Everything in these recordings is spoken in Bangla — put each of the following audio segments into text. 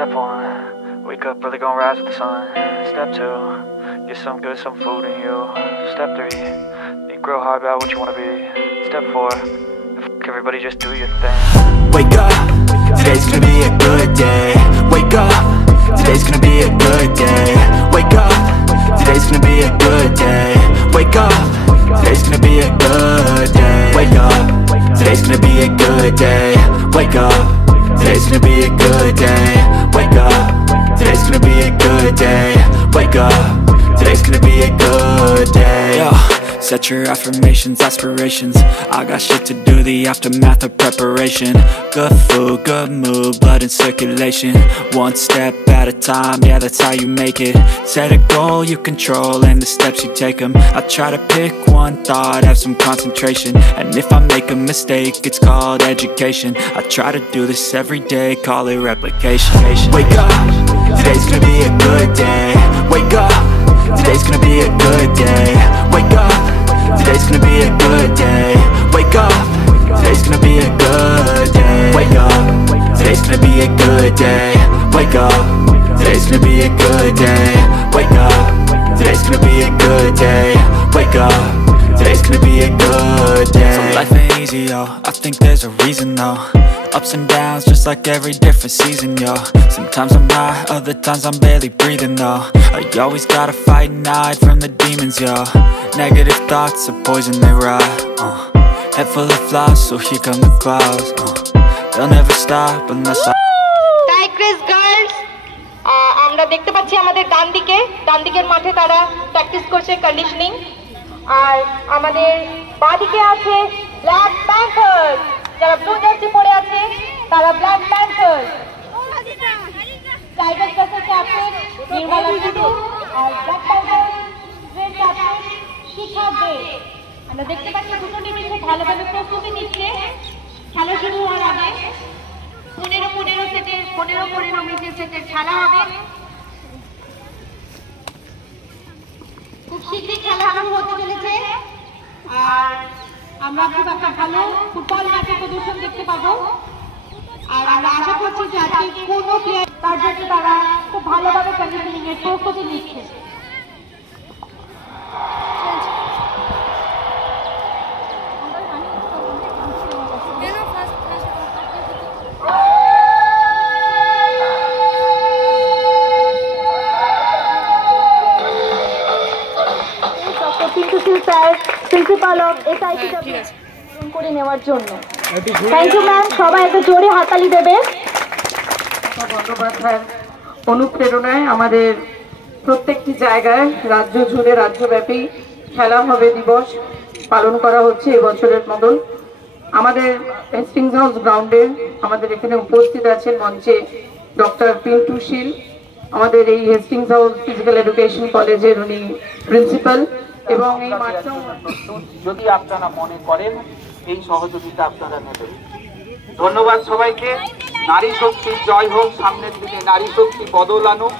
Step one, wake up early, gonna rise with the sun. Step two, get some good, some food in you. Step three, think real hard about what you wanna be. Step four, everybody just do your thing. Wake up, today's gonna be a good day. Wake up, today's gonna be a good day. Wake up, today's gonna be a good day. Wake up, today's gonna be a good day. Wake up, today's gonna be a good day. Wake up, today's gonna be a good day. Wake up, today's gonna be a good day. Wake up, today's gonna be a good day. Yo, set your affirmations, aspirations. I got shit to do, the aftermath of preparation. Good food, good mood, blood in circulation. One step at a time, yeah, that's how you make it. Set a goal you control and the steps you take them. I try to pick one thought, have some concentration. And if I make a mistake, it's called education. I try to do this every day, call it replication. Wake up, today's gonna be a good day. Wake up, today's gonna be a good day. Wake up, today's gonna be a good day. Wake up, today's gonna be a good day. Wake up, today's gonna be a good day. Wake up, today's gonna be a good day. Wake up, today's gonna be a good day. Wake up, today's gonna be a good day. So life ain't easy, yo, I think there's a reason though. Ups and downs, just like every different season, yo. Sometimes I'm high, other times I'm barely breathing, though. I always gotta fight and hide from the demons, yo. Negative thoughts are poison, they ride, Head full of flies, so here come the clouds, They'll never stop unless I... Tigress girls আমরা দেখতে পাচ্ছি আমাদের ডান দিকের মাঠে তারা প্র্যাকটিস করছে কন্ডিশনিং। আর আমাদের বাঁ দিকে আছে ব্ল্যাক প্যান্থার্স, যারা ব্লু জার্সি পরে আছে তারা ব্ল্যাক প্যান্থার্স। টাইগার ক্লাসের ক্যাপ্টেন নির্মলা টুডু আর ব্ল্যাক প্যান্থার্স এর ক্যাপ্টেন শিখা দে। আমরা দেখতে পাচ্ছি দুটো টিমই খুব ভালোভাবে প্রস্তুতি নিচ্ছে খেলা শুরু হওয়ার আগে। 15 মিনিটের সেটের খেলা হবে। খুব শীঘ্রই খেলা শুরু হতে চলেছে আর আমরা খুব একটা ভালো ফুটবল ম্যাচের প্রদর্শন দেখতে পাবো। আর আমরা আশা করছি যে আজকে কোনো প্লেয়ার তার জন্য তারা খুব ভালোভাবে কন্ডিশনিং এর প্রস্তুতি নিচ্ছে। প্রিন্সিপাল অফ এসআইটিডব্লিউ করে নেওয়ার জন্য থ্যাংক ইউ ম্যাম। সবাই একটা জোরে হাততালি দেবে। বন্দ্যোপাধ্যায়ের অনুপ্রেরণায় আমাদের প্রত্যেকটি জায়গায় রাজ্য জুড়ে রাজ্যব্যাপী খেলা হবে দিবস পালন করা হচ্ছে এবছরের মতন। আমাদের হেস্টিংস হাউস গ্রাউন্ডে আমাদের এখানে উপস্থিত আছেন মঞ্চে ডক্টর পিন্টু শীল, আমাদের এই হেস্টিংস হাউস ফিজিক্যাল এডুকেশন কলেজের উনি প্রিন্সিপাল। এবং এই মাঠটাও যদি আপনারা মনে করেন এই সহযোগিতা আপনারা নেবেন। ধন্যবাদ সবাইকে। নারী শক্তির জয় হোক, সামনের দিনে নারী শক্তি বদল আনুক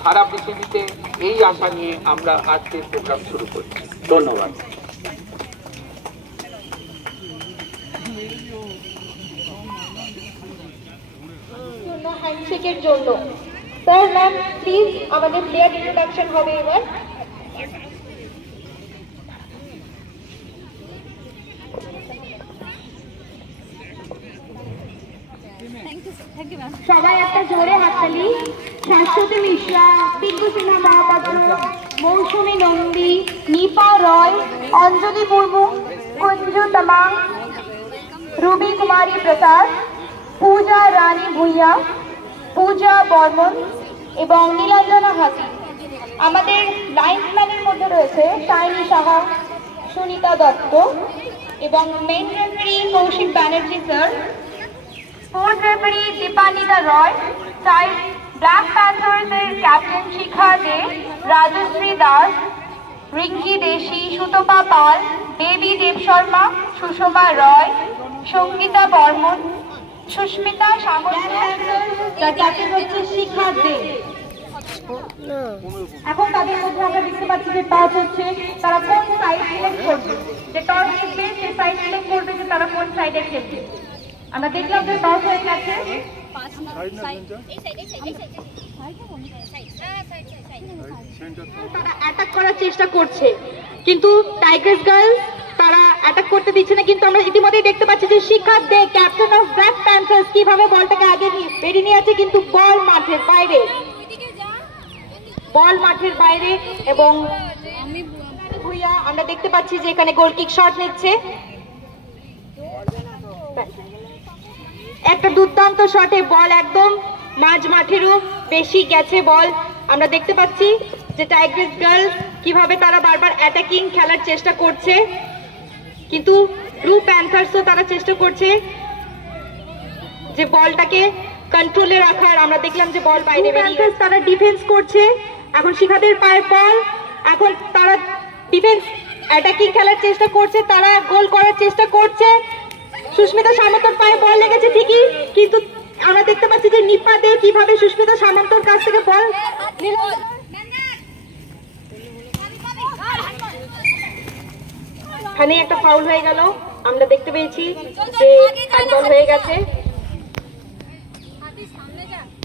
সারা পৃথিবীতে, এই আশা নিয়ে আমরা আজকের প্রোগ্রাম শুরু করছি। ধন্যবাদ। হ্যান্ডশেকের জন্য স্যার ম্যাম প্লিজ আমাদের প্লেয়ার ইন্ট্রোডাকশন হবে এবার। সবাই একটা জোরে হাততালি। শাশ্বতী মিশ্রা, পিঙ্কু সিনহা মহাপাত্র, মৌসুমী নন্দী, নিপা রয়, অঞ্জলি মুর্মু, কুঞ্জু তামাং, রুবি কুমারী প্রসাদ, পূজা রানী ভুইয়া, পূজা বর্মন এবং নীলাঞ্জনা হাসি। আমাদের লাইন্সম্যানের মধ্যে রয়েছে শাইনি সাহা, সুনিতা দত্ত এবং main referee Kaushik Banerjee sir. Sports referee Dipanita Roy, child black প্যান্থার্সের ক্যাপ্টেন শিখা দে, রাজশ্রী দাস, রিঙ্কি দেশি, সুতপা পাল, দেবী দেব শর্মা, সুষমা রয়, সঙ্গীতা বর্মন, সুস্মিতা সাগর, যার ক্যাপ্টেন হচ্ছে শিখা দে। এখন তাদের মধ্যে আমরা দেখতে পাচ্ছি যে টস হচ্ছে, তারা কোন সাইড সিলেক্ট করবে, যে টস জিতবে সে সাইড সিলেক্ট করবে যে তারা কোন সাইডে খেলবে। আমরা দেখলাম যে টস হয়ে গেছে, তারা অ্যাটাক করার চেষ্টা করছে, কিন্তু টাইগার্স গার্লস তারা অ্যাটাক করতে দিচ্ছে না। কিন্তু আমরা ইতিমধ্যেই দেখতে পাচ্ছি যে শিখা দে, ক্যাপ্টেন অফ ব্ল্যাক প্যান্থার্স, কিভাবে বলটাকে আগে বেরিয়ে নিয়ে আছে, কিন্তু বল মাঠের বাইরে, বল মাঠের বাইরে। এবং ভুইয়া আমরা দেখতে পাচ্ছি যে এখানে গোল কিক শট নিচ্ছে, একটা দুর্দান্ত শটে বল একদম মাঝ মাঠেরও বেশি গেছে বল। আমরা দেখতে পাচ্ছি যে টাইগার্স গার্লস কিভাবে তারা বারবার অ্যাটাকিং খেলার চেষ্টা করছে, কিন্তু ব্লু প্যান্থার্সও তারা চেষ্টা করছে যে বলটাকে কন্ট্রোলে রাখার। আমরা দেখলাম যে বল বাইরে বেরিয়ে, তারা ডিফেন্স করছে। এখন শিখাদের পায়ের বল, এখন তারা ডিফেন্স অ্যাটাকিং খেলার চেষ্টা করছে, তারা গোল করার চেষ্টা করছে। সুস্মিতা সামন্তর পায়ে বল লেগেছে ঠিকই, কিন্তু আমরা দেখতে পাচ্ছি যে নিপা দে কিভাবে সুস্মিতা সামন্তর কাছ থেকে বল নিল। এখানে একটা ফাউল হয়ে গেল, আমরা দেখতে পেয়েছি যে হ্যান্ডবল হয়ে গেছে।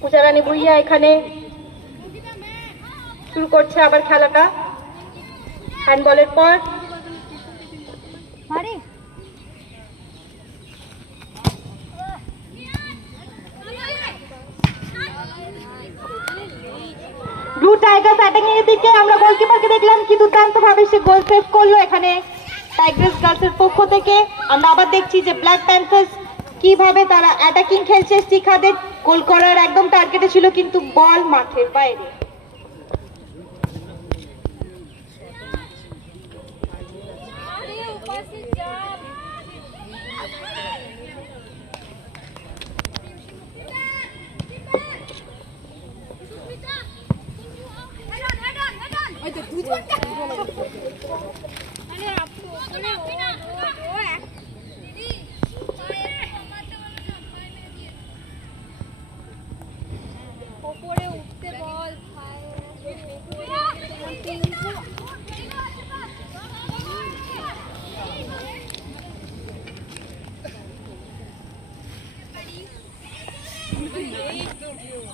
পূজারানী ভুইয়া এখানে শুরু করছে আবার খেলাটা হ্যান্ডবলের পর। ব্লু টাইগার্স অ্যাটাকিং এর দিকে আমরা গোলকিপারকে দেখলাম কি দুর্দান্ত ভাবে সে গোল সেভ করলো এখানে টাইগার্স গার্লসের পক্ষ থেকে। আমরা আবার দেখছি যে ব্ল্যাক প্যান্থার্স কিভাবে তারা অ্যাটাকিং খেলছে, শিখাদের গোল করার একদম টার্গেটে ছিল, কিন্তু বল মাঠের বাইরে।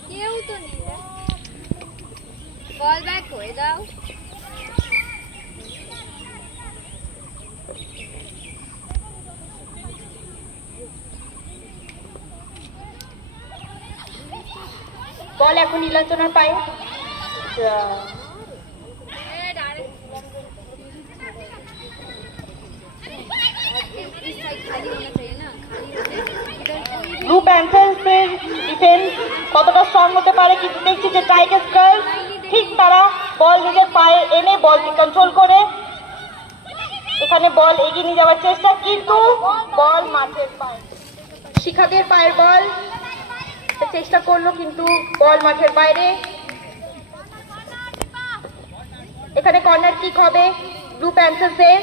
কেউ তো নেই, বল ব্যাক করে দাও। বল এখন নীলাঞ্জনার পায়ে, ব্লু প্যান্থার্সের ডিফেন্স কতটা স্ট্রং হতে পারে, কিন্তু দেখছি যে টাইগার্স গার্লস ঠিক তারা বল নিজের পায়ে এনে বলকে কন্ট্রোল করে এখানে বল এগিয়ে নিয়ে যাওয়ার চেষ্টা, কিন্তু বল মাঠের পায়ে। শিখাদের পায়ের বল চেষ্টা করলো, কিন্তু বল মাঠের বাইরে। এখানে কর্নার কিক হবে ব্লু প্যান্থার্সের।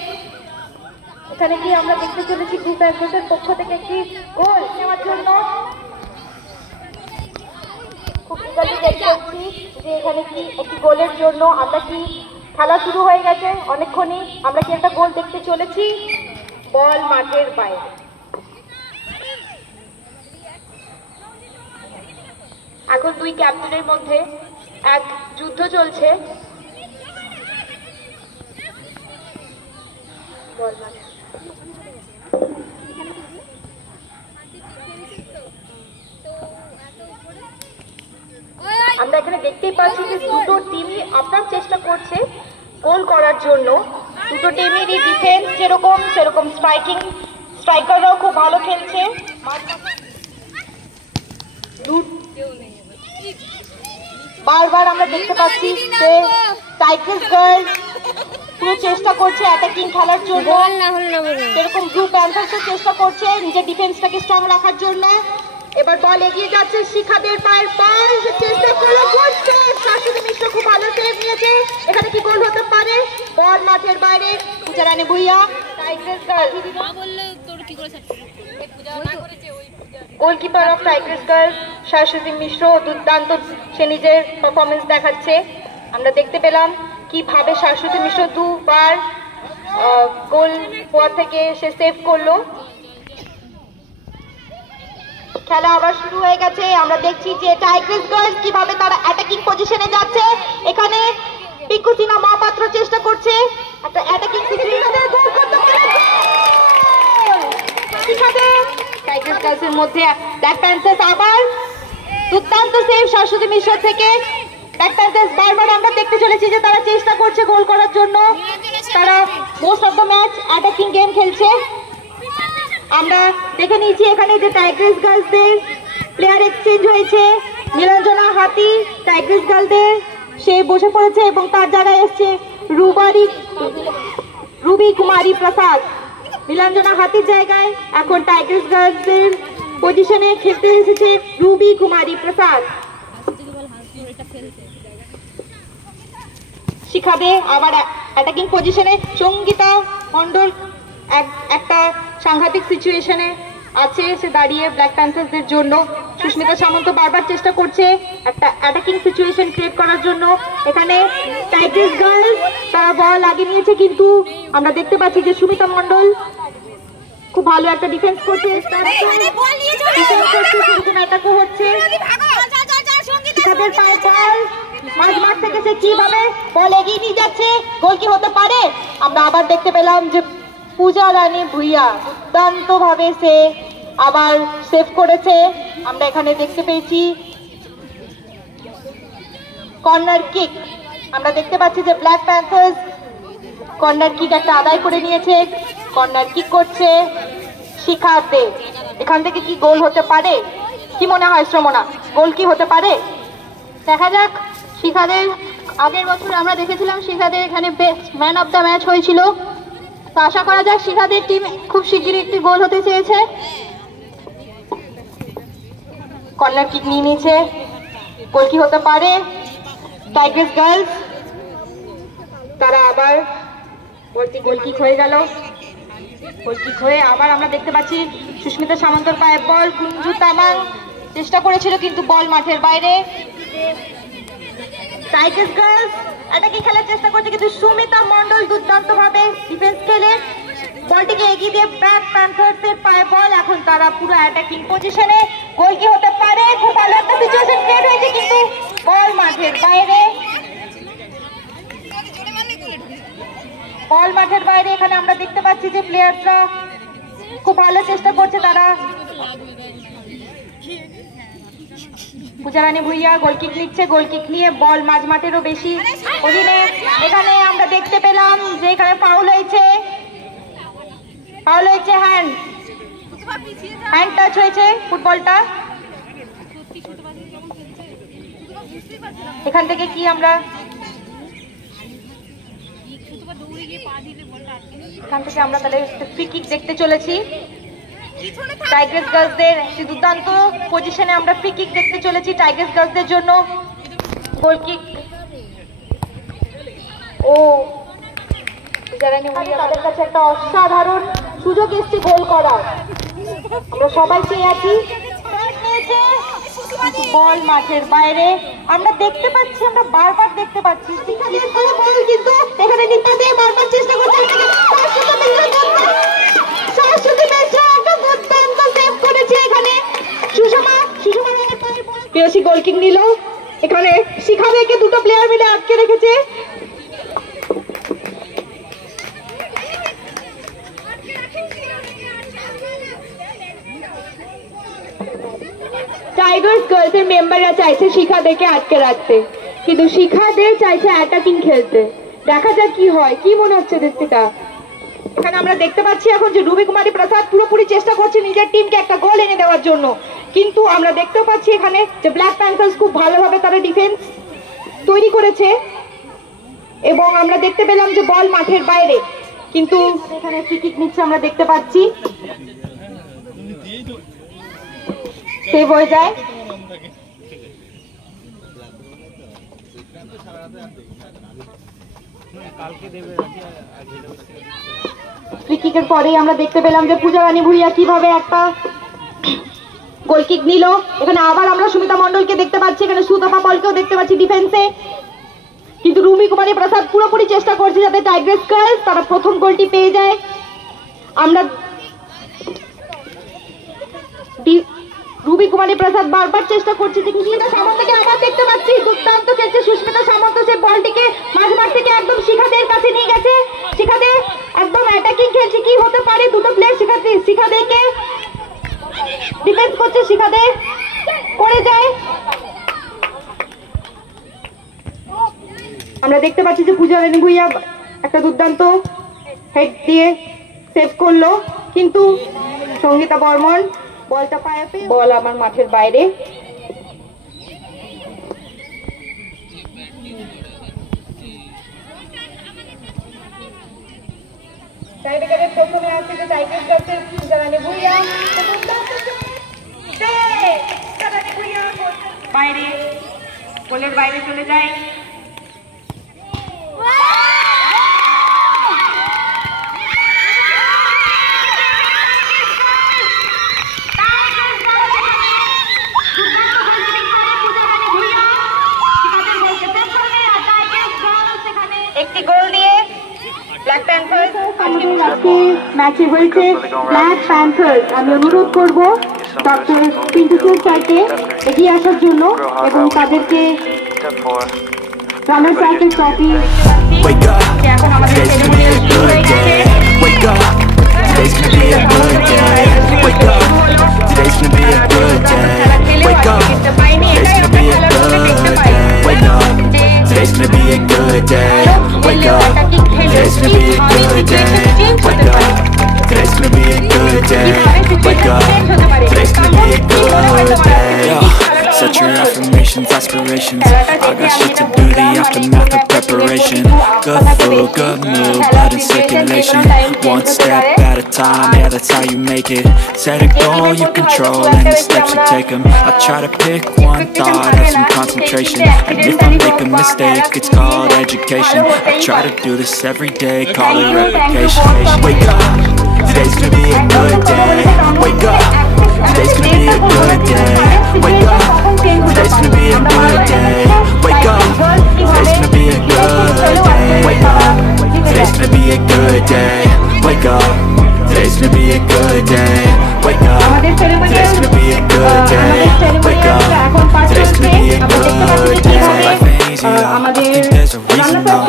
এখানে কি আমরা দেখতে চলেছি ব্লু প্যান্থার্সের পক্ষ থেকে একটি গোল নেওয়ার জন্য। খুব ইগালি দেখতে পাচ্ছি যে এখানে কি একটি গোলের জন্য আমরা কি খেলা শুরু হয়ে গেছে অনেকক্ষণই, আমরা কি একটা গোল দেখতে চলেছি। বল মাঠের বাইরে। এখন দুই ক্যাপ্টেনের মধ্যে এক যুদ্ধ চলছে। আমরা এখানে দেখতেই পাচ্ছি যে দুটো টিমই আপনার চেষ্টা করছে গোল করার জন্য। দুটো টিমেরই ডিফেন্স যেরকম সেরকম স্ট্রাইকাররাও খুব ভালো খেলছে। বারবার আমরা দেখতে পাচ্ছি যে টাইগার্স গার্লস পুরো চেষ্টা করছে অ্যাটাকিং খেলার জন্য, যেরকম ব্লু প্যান্থার্সও চেষ্টা করছে নিজের ডিফেন্সটাকে স্ট্রং রাখার জন্য। এবার বল এগিয়ে যাচ্ছে শিখাদের পায়ের বল, চেষ্টা করলো গোল সেভ। শাশ্বতী মিশ্র খুব ভালো সেভ নিয়েছে, এখানে কি গোল হতে পারে। বল মাঠের বাইরে। Pujarani Bhuiyan tigers girls, goalkeeper of tigers girls Shashwati Mishra দুর্দান্ত সে নিজের পারফরমেন্স দেখাচ্ছে। আমরা দেখতে পেলাম কিভাবে শাশ্বতী মিশ্র দুবার গোল হওয়া থেকে সে সেভ করলো। খেলা আবার শুরু হয়ে গেছে। আমরা দেখছি যে টাইগ্রেস গার্লস কিভাবে তারা অ্যাটাকিং পজিশনে যাচ্ছে। এখানে পিঙ্কু সিনহা মহাপাত্র চেষ্টা করছে একটা অ্যাটাকিং সিচুয়েশনে গোল করতে পেরেছে। এখানে টাইগ্রেস গার্লসের মধ্যে ব্ল্যাক প্যান্থার্স আবার দুর্দান্ত সেভ সরস্বতী মিশ্র থেকে। ব্ল্যাক প্যান্থার্স বারবার আমরা দেখতে চলেছি যে তারা চেষ্টা করছে গোল করার জন্য। তারা most of the match attacking game খেলছে। আমরা দেখে নিয়েছি এখানে যে টাইগ্রেস গার্লসদের প্লেয়ার এক্সচেঞ্জ হয়েছে। নীলাঞ্জনা হাতি টাইগ্রেস গার্লসদের সে বসে পড়েছে এবং তার জায়গায় এসছে রুবি কুমারী প্রসাদ। নীলাঞ্জনা হাতির জায়গায় এখন টাইগ্রেস গার্লসদের পজিশনে খেলতে এসেছে রুবি কুমারী প্রসাদ। শিখা দে আবার অ্যাটাকিং পজিশনে। সঙ্গীতা মন্ডল একটা সাংঘাতিক সিচুয়েশনে আছে, সে দাঁড়িয়ে ব্ল্যাক প্যান্থার্সদের জন্য। সুস্মিতা সামন্ত বারবার চেষ্টা করছে একটা অ্যাটাকিং সিচুয়েশন ক্রিয়েট করার জন্য। এখানে টাইগ্রেস গার্লস তারা বল আগে নিয়েছে, কিন্তু আমরা দেখতে পাচ্ছি যে সুমিতা মন্ডল খুব ভালো একটা ডিফেন্স করছে। হচ্ছে শিখাদের পায়ে বল মাঝ মাঠ থেকে সে কিভাবে বল এগিয়ে নিয়ে যাচ্ছে, গোল কি হতে পারে? আমরা আবার দেখতে পেলাম যে পূজা রানী ভুইয়া দুর্দান্ত ভাবে সে আবার সেভ করেছে। আমরা এখানে দেখতে পেয়েছি কর্নার কিক। আমরা দেখতে পাচ্ছি যে ব্ল্যাক প্যান্থার্স কর্নার কিক একটা আদায় করে নিয়েছে। কর্নার কিক করছে শিখা দে। এখান থেকে কি গোল হতে পারে? কি মনে হয় শ্রমনা, গোল কি হতে পারে? দেখা যাক। শিখাদের আগের বছর আমরা দেখেছিলাম শিখাদের এখানে best man of the match হয়েছিল, তো আশা করা যাক শিখাদের টিম খুব শিগগিরই একটি গোল হতে চেয়েছে। কর্নার কিক নিয়ে নিয়েছে, গোল কি হতে পারে? টাইগ্রেস গার্লস তারা আবার গোল কিক হয়ে গেল। গোল কিক হয়ে আবার আমরা দেখতে পাচ্ছি সুস্মিতা সামন্তর পায়ে বল। কুঞ্জু তামাং চেষ্টা করেছিল কিন্তু বল মাঠের বাইরে। টাইগ্রেস গার্লস অ্যাটাকিং খেলার চেষ্টা করছে, কিন্তু সুমিতা মন্ডল দুর্দান্ত ভাবে ডিফেন্স খেলে বলটিকে এগিয়ে দিয়ে ব্ল্যাক প্যান্থার্সের পায়ে বল। এখন তারা পুরো অ্যাটাকিং পজিশনে। গোল কি হতে পারে? খুব ভালো একটা সিচুয়েশন ক্রিয়েট হয়েছে, কিন্তু বল মাঠের বাইরে। বল মাঠের বাইরে। এখানে আমরা দেখতে পাচ্ছি যে প্লেয়াররা খুব ভালো চেষ্টা করছে। তারা পূজারানী ভুইয়া গোল কিক নিচ্ছে, গোল কিক নিয়ে বল মাঝ মাঠেরও বেশি অধীনে। এখানে আমরা দেখতে পেলাম যে এখানে ফাউল হয়েছে, হ্যান্ড টাচ হয়েছে ফুটবলটা। এখান থেকে কি আমরা তাহলে ফ্রি কিক দেখতে চলেছি। টাইগ্রেস গার্লসদের দুর্দান্ত পজিশনে আমরা ফ্রি কিক দেখতে চলেছি টাইগ্রেস গার্লসদের জন্য। গোল কিক ও তাদের কাছে একটা অসাধারণ সুযোগ এসছে গোল করার। আমরা সবাই চেয়ে আছি। বল মাঠের বাইরে আমরা দেখতে পাচ্ছি, আমরা বারবার দেখতে পাচ্ছি বল, কিন্তু এখানে নিপা দিয়ে বারবার চেষ্টা করছে। প্রিয়সী গোল কিক নিল। এখানে শিখা থেকে দুটো প্লেয়ার মিলে আটকে রেখেছে। টাইগার্স গার্লসের মেম্বাররা চাইছে শিখাদেরকে আটকে রাখতে, কিন্তু শিখাদের চাইছে অ্যাটাকিং খেলতে। দেখা যাক কি হয়। কি মনে হচ্ছে দীপ্তিকা? এখানে আমরা দেখতে পাচ্ছি এখন যে রুবি কুমারী প্রসাদ পুরোপুরি চেষ্টা করছে নিজের টিমকে একটা গোল এনে দেওয়ার জন্য, কিন্তু আমরা দেখতে পাচ্ছি এখানে যে ব্ল্যাক প্যান্থার্স খুব ভালোভাবে তারা ডিফেন্স তৈরি করেছে এবং আমরা দেখতে পেলাম যে বল মাঠের বাইরে, কিন্তু এখানে ফ্রি কিক নিচ্ছে আমরা দেখতে পাচ্ছি। সেভ হয়ে যায়। ফ্রি কিকের পরেই আমরা দেখতে পেলাম যে পূজারানী ভুইয়া কিভাবে একটা গোল কিক নিল। এখানে আবার আমরা সুমিতা মন্ডলকে দেখতে পাচ্ছি, এখানে সুতপা পলকেও দেখতে পাচ্ছি ডিফেন্সে, কিন্তু রুবি কুমারী প্রসাদ পুরোপুরি চেষ্টা করছে যাতে টাইগ্রেস গার্লস তারা প্রথম গোলটি পেয়ে যায়। আমরা রুবি কুমারী প্রসাদ বারবার চেষ্টা করছে যে সুস্মিতা সামন্তকে আবার দেখতে পাচ্ছি, দুর্দান্ত খেলছে সুস্মিতা সামন্ত। সে বলটিকে মাঝমাঠ থেকে একদম শিখাদের কাছে নিয়ে গেছে। শিখাদে একদম অ্যাটাকিং খেলছে, কি হতে পারে? দুটো প্লেয়ার শিখাদেকে ডিফেন্স করছে, শিখাদে করে যায়। আমরা দেখতে পাচ্ছি যে পূজা রানী ভুইয়া একটা দুর্দান্ত হেড দিয়ে সেভ করলো, কিন্তু সঙ্গীতা বর্মন বলটা পায়ে পেয়ে বল আমার মাঠের বাইরে। প্রথমে আছে যে টাইগার ক্লাবের পূজা রানী ভুইয়া, বাইরে গোলের বাইরে চলে যায়। একটি গোল দিয়ে ব্ল্যাক প্যান্থার্স ম্যাচে হয়েছে ব্ল্যাক প্যান্থার্স। আমি অনুরোধ করব ডক্টর পিন্টু স্যারকে এগিয়ে আসার জন্য এবং তাদেরকে রানার্স আপ ট্রফি এখন আমাদের সেরেমনি শুরু হয়ে গেছে। Today's gonna be a good day. Wake up. Today's gonna be a good day. Wake up. Today's gonna be a good day. Wake up. Today's gonna be a good day. Wake up. Today's gonna be a good day. Wake up. Today's gonna be a good day. Wake up. Today's gonna be a good day. Yo, set your affirmations, aspirations. I got shit to do, the aftermath of preparation. Good food, good mood, blood in circulation. One step at a time, yeah, that's how you make it. Set a goal you control, and the steps you take them. I try to pick one thought, have some concentration. And if I make a mistake, it's called education. I try to do this every day, call it replication. Wake up, today's gonna be a good day. Wake up, today's gonna be a good day. Wake up, today's gonna be a good day. Wake up, today's gonna be a good day. Wake up, today's gonna be a good day. Wake up, today's gonna be a good day. Wake up, today's gonna be a good day. Wake up, today's gonna be a good day. Life ain't easy, yo. I think there's a reason, though.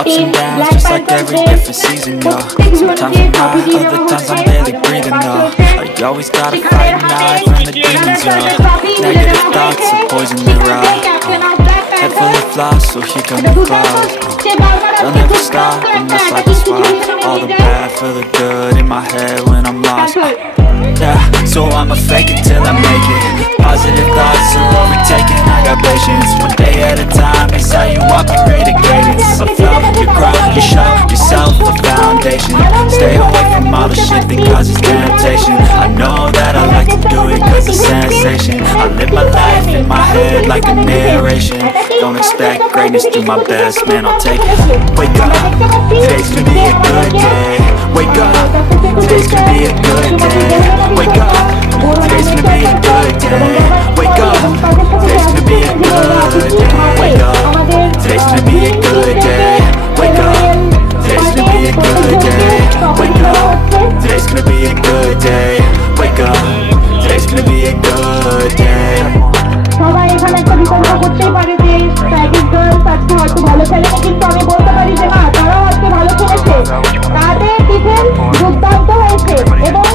Ups and downs, just like every different season, yo. Sometimes I'm high, other times I'm barely breathing, though. You always gotta fight and hide from the demons, yo. Negative thoughts are poison the ride. Head full of flies, so here come the clouds. They'll never stop unless I can swap all the bad for the good in my head when I'm lost. Yeah, so I'ma fake it till I make it. Positive thoughts are all we taking. I got patience, one day at a time. It's how you operate a cadence. So flow, you grow, you show yourself a foundation. Stay away from all the shit that causes temptation. I know that I like to do it cause it's sensation. I live my life in my head like a narration. Don't expect greatness, do my best, man, I'll take it. Wake up, today's gonna be a good day. Wake up, today's gonna be a good day. Wake up, today's gonna be a good day. Wake up, today's gonna be a good day. Wake up, today's gonna be a good day. Wake up, today's gonna be a good day. Wake up, today's gonna be a good day. Wake up, today's gonna be a good day. সবাই এখানে একটা বিতর্ক করতেই পারে যে টাইগার গার্লস আজকে হয়তো ভালো খেলে, কিন্তু আমি বলতে পারি যে না, তারাও আজকে ভালো খেলেছে। তাদের ডিফেন্স দুর্দান্ত হয়েছে এবং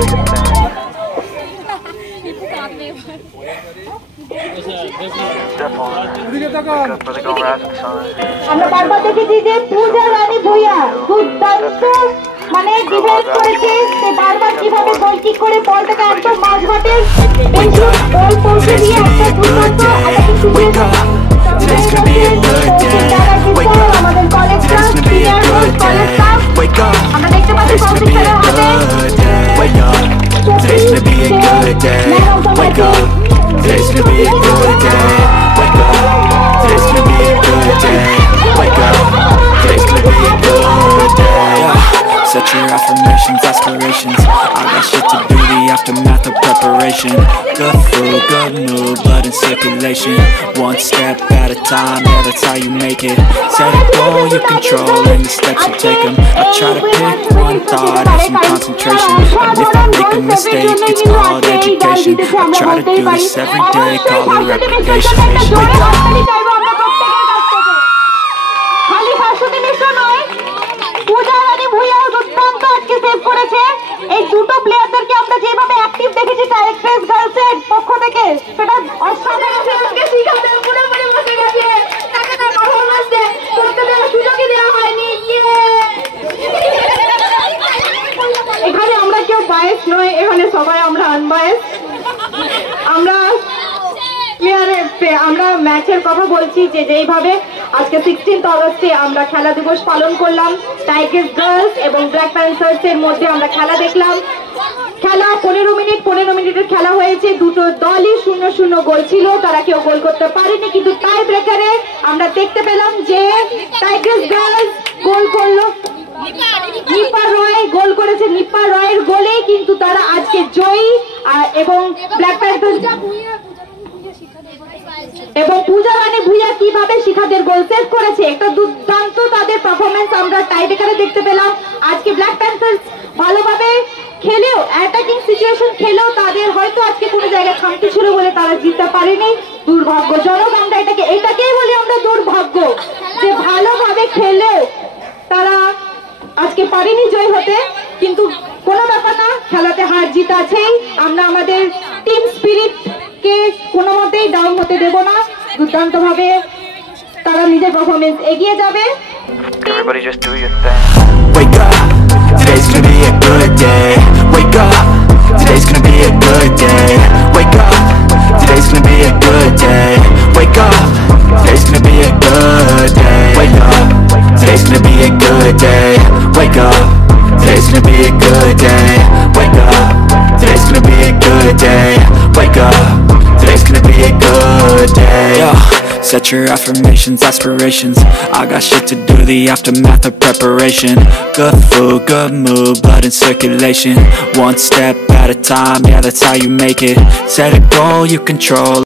আমরা বারবার দেখেছি যে পূজা রানী ভুইয়া দুর্দান্ত মানে ডিফেন্স করেছে। সে বারবার কিভাবে গোল কিক করে বলটাকে একদম মাঝমাঠে বল পৌঁছে দিয়ে একটা দুর্দান্ত আমাদের কলেজটা আমরা দেখতে পাচ্ছি কম্পিটিশনের হাতে Today's gonna be a good day. Wake up. Today's gonna be a good day. Wake up. Today's gonna be a good day. Wake up. Today's gonna be a good day. Set your affirmations, aspirations. I got shit to do, the aftermath of preparation. preparation. Good food, good mood, blood in circulation. One step at a time, yeah, that's how you make it. Set a goal you control and the steps you take them. I try to pick one thought, have some concentration. And if I make a mistake, it's called education. I try to do this every day, call it reputation. Wake up. খালি শাশ্বতী মিশ্র নয়, পূজা রানী ভূঁইয়াও দুর্দান্ত আজকে সেভ করেছে। এই দুটো প্লেয়ারদেরকে আমরা যেভাবে অ্যাক্টিভ দেখেছি টাইগ্রেস গার্লসের পক্ষ থেকে, সেটা অসাধারণ। আজকে শিখাতে পুরোপুরি বসে গেছে, তাকে তার পারফরম্যান্স করতে দেওয়ার সুযোগই দেওয়া হয়নি। এখানে আমরা কেউ বায়াস নয়, এখানে সবাই আমরা আনবায়াস। আমরা ম্যাচের কথা বলছি যে যেইভাবে আজকে 16 অগস্টে আমরা খেলা দিবস পালন করলাম, টাইগ্রেস গার্লস এবং ব্ল্যাক প্যান্থার্স এর মধ্যে আমরা খেলা দেখলাম। খেলা 15 মিনিটের খেলা হয়েছে, দুটো দলই 0-0 গোল ছিল, তারা কেউ গোল করতে পারেনি। কিন্তু টাই ব্রেকারে আমরা দেখতে পেলাম যে টাইগ্রেস গার্লস গোল করলো, নিপা রয় গোল করেছে। নিপা রয়ের গোলেই কিন্তু তারা আজকে জয়ী। এবং ব্ল্যাক প্যান্থার্স এবং পূজা রানী ভূঁইয়া কিভাবে শিখাদের গোল সেভ করেছে, একটা দুর্দান্ত তাদের পারফরমেন্স আমরা টাই ব্রেকারে দেখতে পেলাম। আজকে ব্ল্যাক প্যান্থার্স ভালোভাবে খেলেও, অ্যাটাকিং সিচুয়েশন খেলেও তাদের হয়তো আজকে কোনো জায়গায় খামতি ছিল বলে তারা জিততে পারেনি। দুর্ভাগ্যজনক, আমরা এটাকেই বলি আমরা দুর্ভাগ্য, যে ভালোভাবে খেলেও তারা আজকে পারেনি জয় হতে। কিন্তু কোনো ব্যাপার না, খেলাতে হার জিত আছেই। আমরা আমাদের টিম স্পিরিট কে কোনো মতেই ডাউন হতে দেব না। দুর্দান্ত ভাবে তারা নিজের পারফরমেন্স এগিয়ে যাবে। Everybody just do your thing. Wake up, today's gonna be a good day. Wake up, today's gonna be a good day. Wake up, today's gonna be a good day. Wake up, today's gonna be a good day. Wake up, today's gonna be a good day. Wake up, today's gonna be a good day. Wake up, today's gonna be a good day. Wake up, today's gonna be a good day. Set your affirmations, aspirations. I got shit to do, the aftermath of preparation. Good food, good mood, blood in circulation. One step at a time, yeah, that's how you make it. Set a goal you control.